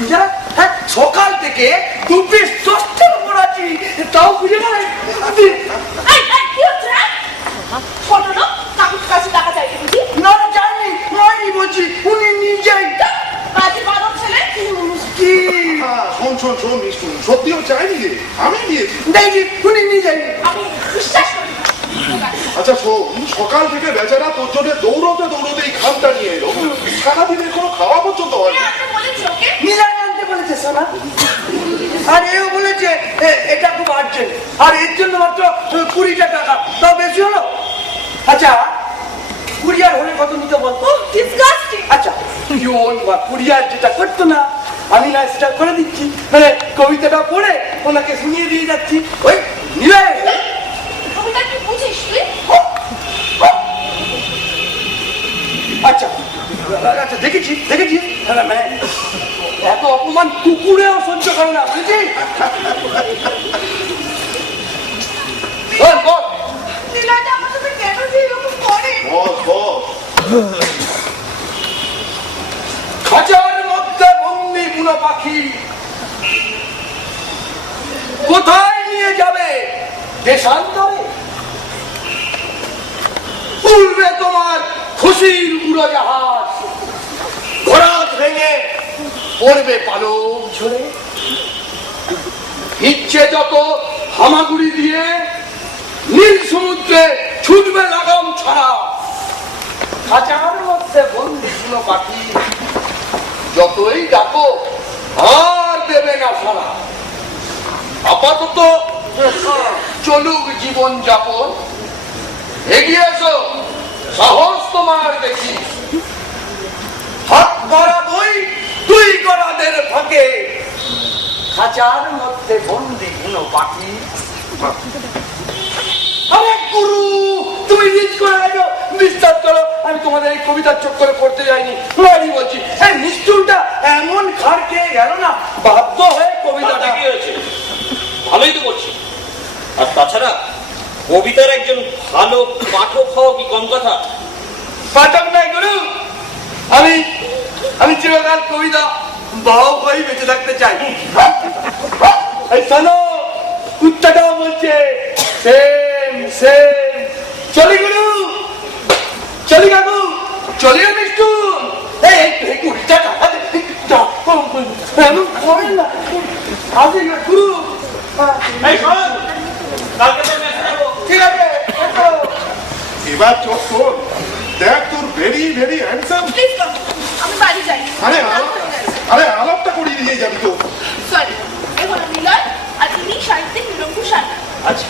নির্জা, হ্যাঁ সকাল থেকে দু পিস দশটার উপর আছি, তাও বুঝে নাই। কি হচ্ছে? ছোট লোক কাকুর কাছে টাকা চাইতে বুঝি? না জানি নয়নি বলছি, উনি নিজেই কাজে বাদক ছেলে কি শোন শোন শোন মিষ্টু, সত্যিও চাইনি রে, আমি দিয়েছি। দেখি উনি নিজেই। আমি বিশ্বাস করি না। আচ্ছা শোন, সকাল থেকে বেচারা তোর জন্য দৌড়তে দৌড়তে এই খামটা নিয়ে এলো, সারাদিনের কোনো খাওয়া পর্যন্ত হয় না। আপনি বলেছি ওকে নিজেই আনতে বলেছে সোনা, আর এও বলেছে এটা খুব আর্জেন্ট, আর এর জন্য মাত্র 20টা টাকা, তাও বেশি হলো। আচ্ছা কুরিয়ার হলে কত নিতে বলতো? ডিসগাস্টিং। আচ্ছা পিওন বা কুরিয়ার যেটা করতো না, আমি না সেটা করে দিচ্ছি, মানে কবিতাটা পড়ে ওনাকে শুনিয়ে দিয়ে যাচ্ছি। ওই নিলে কবিতা কি বুঝিস তুই? আচ্ছা আচ্ছা দেখেছি দেখেছি, মানে এত অপমান কুকুরেও সহ্য করে না, বুঝেছি? বল বল। নীলাটা আমার সাথে কেন যে এরকম করে? বস বস। খাঁচার মধ্যে বন্দি বুনো পাখি কোথায় নিয়ে যাবে দেশান্তরে? উড়বে তোমার খুশির উড়োজাহাজ, ঘোড়া ভেঙে পড়বে পালক ঝরে, ইচ্ছে যত হামাগুড়ি দিয়ে নীল সমুদ্রে ছুটবে লাগাম ছাড়া। খাঁচার মধ্যে বন্দি বুনো পাখি যতই ডাকো আর দেবে না সারা। আপাতত চলুক জীবন যাপন, এগিয়ে এসো সাহস তোমার দেখি, হাত বাড়াবই দুই গড়াদের ফাঁকে, খাঁচার মধ্যে বন্দি বুনো পাখি। আরে গুরু, তুমি নিজ করে আছো, বিশ্বাস করো আমি তোমাদের এই কবিতার চক্করে পড়তে যাইনি, আমি বলছি এই নিষ্ঠুরটা এমন খাড় খেয়ে গেল না, বাধ্য হয়ে কবিতাটা। কি হয়েছে? ভালোই তো করছি। আর তাছাড়া কবিতার একজন ভালো পাঠক হওয়া কি কম কথা? পাঠক নাই গুরু, আমি আমি চিরকাল কবিতা বাহক হয়ে বেঁচে থাকতে চাই। এই শোনো, কুত্তাটাও বলছে সেম সেম। চলি গুরু, চলি কাকু, চলি মিষ্টু। এই 20টা টাকা এমন করেন না, আজকে গুরু। এই শোন, কালকে তো মেসে যাবো। ঠিক আছে এবার চোখ তোর, দেখ তোর ভেরি ভেরি হ্যান্ডসাম। প্লিজ কাকু, আমি বাড়ি যাই। আরে আলাপটা করিয়ে দিয়ে যাবি তো। সরি, এ হলো নিলয় আর ইনি সাহিত্যিক নিরঙ্কুশ সান্যাল। আচ্ছা।